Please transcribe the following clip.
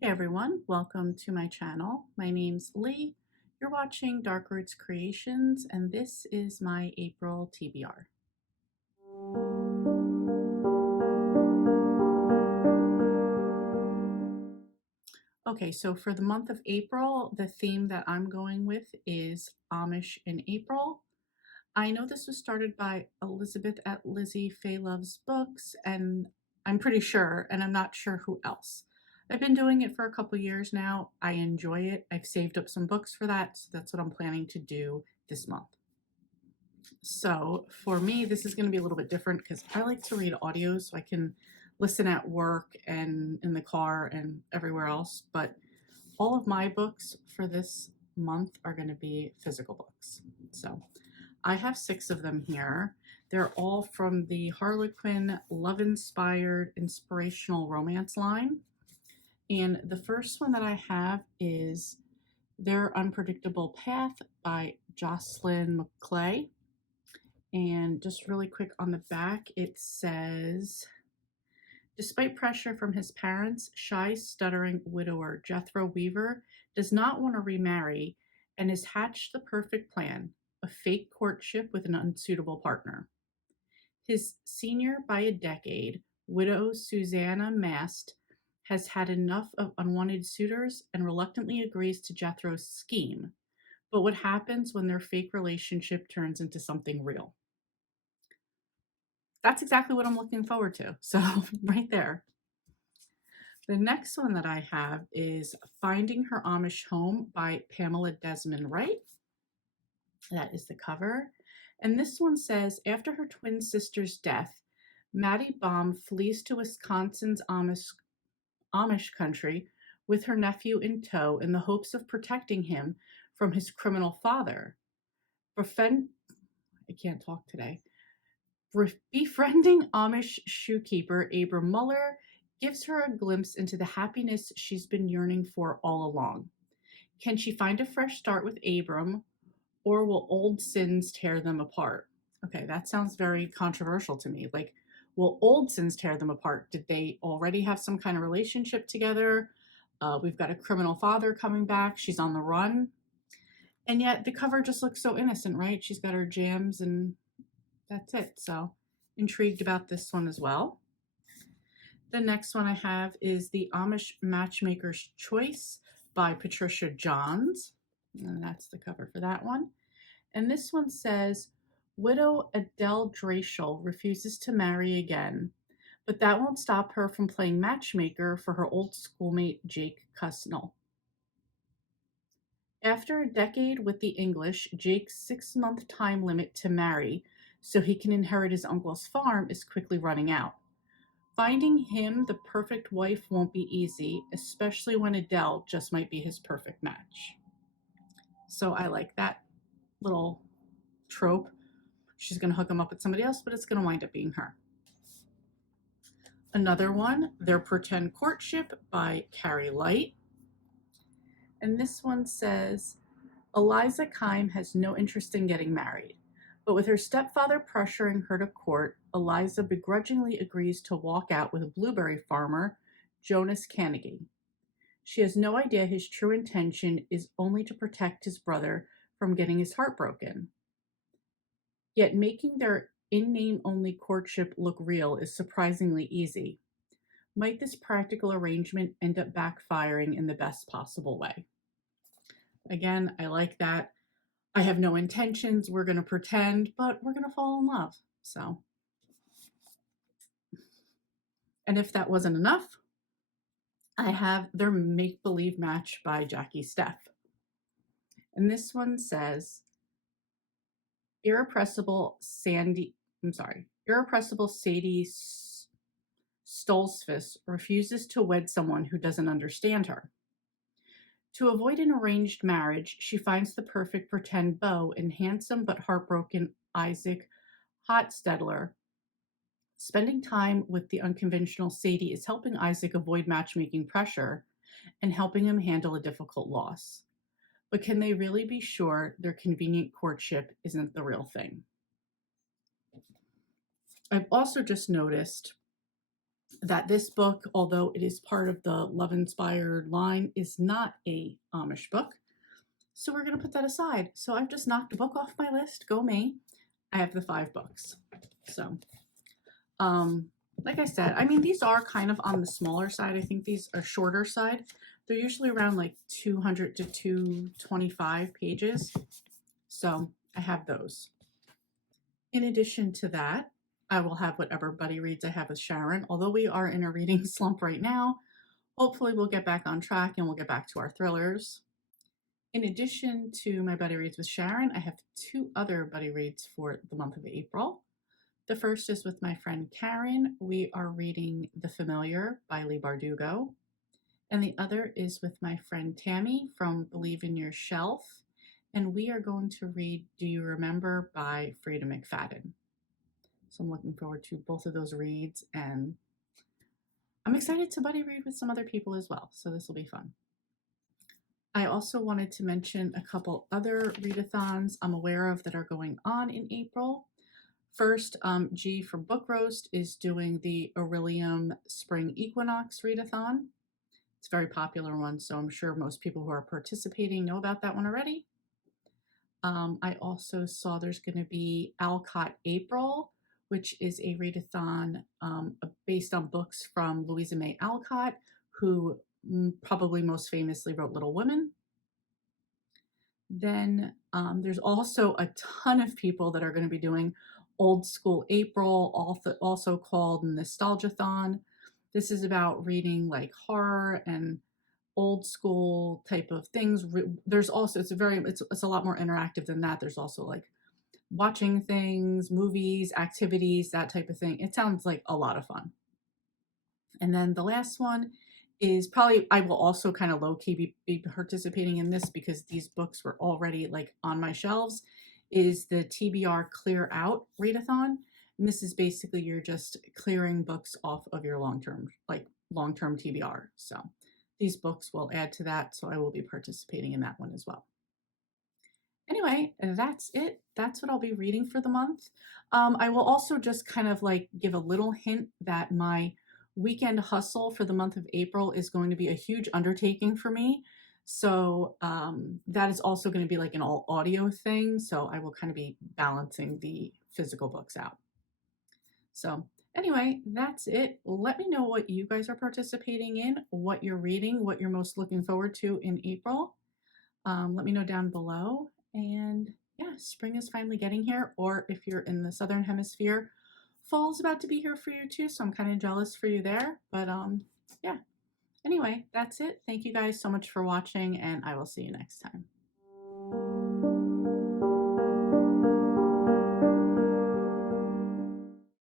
Hey everyone, welcome to my channel. My name's Lee. You're watching Dark Roots Creations, and this is my April TBR. Okay, so for the month of April, the theme that I'm going with is Amish in April. I know this was started by Elizabeth at Lizzie Faye Loves Books, and I'm pretty sure, and I'm not sure who else. I've been doing it for a couple years now. I enjoy it. I've saved up some books for that, so that's what I'm planning to do this month. So for me, this is going to be a little bit different because I like to read audios so I can listen at work and in the car and everywhere else. But all of my books for this month are going to be physical books. So I have 6 of them here. They're all from the Harlequin love-inspired inspirational romance line. And the first one that I have is Their Unpredictable Path by Jocelyn McClay. And just really quick on the back, it says, despite pressure from his parents, shy, stuttering widower Jethro Weaver does not want to remarry and has hatched the perfect plan, a fake courtship with an unsuitable partner. His senior by a decade, widow Susanna Mast, has had enough of unwanted suitors and reluctantly agrees to Jethro's scheme. But what happens when their fake relationship turns into something real? That's exactly what I'm looking forward to. So right there. The next one that I have is Finding Her Amish Home by Pamela Desmond Wright. That is the cover. And this one says, after her twin sister's death, Maddie Baum flees to Wisconsin's Amish country with her nephew in tow in the hopes of protecting him from his criminal father. Befriend, I can't talk today. Befriending Amish shoekeeper Abram Muller gives her a glimpse into the happiness she's been yearning for all along. Can she find a fresh start with Abram, or will old sins tear them apart? Okay, that sounds very controversial to me. Like, will old sins tear them apart? Did they already have some kind of relationship together? We've got a criminal father coming back. She's on the run. And yet the cover just looks so innocent, right? She's got her jams and that's it. So intrigued about this one as well. The next one I have is The Amish Matchmaker's Choice by Patricia Johns. And that's the cover for that one. And this one says, widow Adele Drachel refuses to marry again, but that won't stop her from playing matchmaker for her old schoolmate Jake Cusnell. After a decade with the English, Jake's 6-month time limit to marry so he can inherit his uncle's farm is quickly running out. Finding him the perfect wife won't be easy, especially when Adele just might be his perfect match. So I like that little trope. She's going to hook him up with somebody else, but it's going to wind up being her. Another one, Their Pretend Courtship by Carrie Light. And this one says, Eliza Kime has no interest in getting married, but with her stepfather pressuring her to court, Eliza begrudgingly agrees to walk out with a blueberry farmer, Jonas Carnegie. She has no idea his true intention is only to protect his brother from getting his heart broken. Yet making their in-name only courtship look real is surprisingly easy. Might this practical arrangement end up backfiring in the best possible way? Again, I like that. I have no intentions. We're going to pretend, but we're going to fall in love. So, and if that wasn't enough, I have Their Make-Believe Match by Jackie Steff. And this one says, Irrepressible Sadie Stolzfus refuses to wed someone who doesn't understand her. To avoid an arranged marriage, she finds the perfect pretend beau in handsome but heartbroken Isaac Hotstedler. Spending time with the unconventional Sadie is helping Isaac avoid matchmaking pressure and helping him handle a difficult loss. But can they really be sure their convenient courtship isn't the real thing? I've also just noticed that this book, although it is part of the Love Inspired line, is not a Amish book. So we're going to put that aside. So I've just knocked a book off my list. Go me. I have the 5 books. So, like I said, I mean, these are kind of on the smaller side. I think these are shorter side. They're usually around like 200 to 225 pages. So I have those. In addition to that, I will have whatever buddy reads I have with Sharon. Although we are in a reading slump right now, hopefully we'll get back on track and we'll get back to our thrillers. In addition to my buddy reads with Sharon, I have 2 other buddy reads for the month of April. The first is with my friend Karen. We are reading The Familiar by Leigh Bardugo. And the other is with my friend Tammy from Believe in Your Shelf. And we are going to read Do You Remember by Frida McFadden. So I'm looking forward to both of those reads, and I'm excited to buddy read with some other people as well. So this will be fun. I also wanted to mention a couple other readathons I'm aware of that are going on in April. First, G from Book Roast is doing the Aurelium Spring Equinox readathon. It's a very popular one, so I'm sure most people who are participating know about that one already. I also saw there's going to be Alcott April, which is a readathon based on books from Louisa May Alcott, who probably most famously wrote Little Women. Then there's also a ton of people that are going to be doing Old School April, also called Nostalgiathon. This is about reading like horror and old school type of things. There's also, it's a lot more interactive than that. There's also like watching things, movies, activities, that type of thing. It sounds like a lot of fun. And then the last one is probably, I will also kind of low-key be participating in this because these books were already like on my shelves, is the TBR Clear Out readathon. And this is basically you're just clearing books off of your long-term TBR. So these books will add to that. So I will be participating in that one as well. Anyway, that's it. That's what I'll be reading for the month. I will also just kind of like give a little hint that my weekend hustle for the month of April is going to be a huge undertaking for me. So that is also going to be like an all audio thing. So I will kind of be balancing the physical books out. So anyway, that's it. Let me know what you guys are participating in, what you're reading, what you're most looking forward to in April. Let me know down below. And yeah, spring is finally getting here. Or if you're in the Southern Hemisphere, fall's about to be here for you too. So I'm kind of jealous for you there. But yeah, anyway, that's it. Thank you guys so much for watching, and I will see you next time.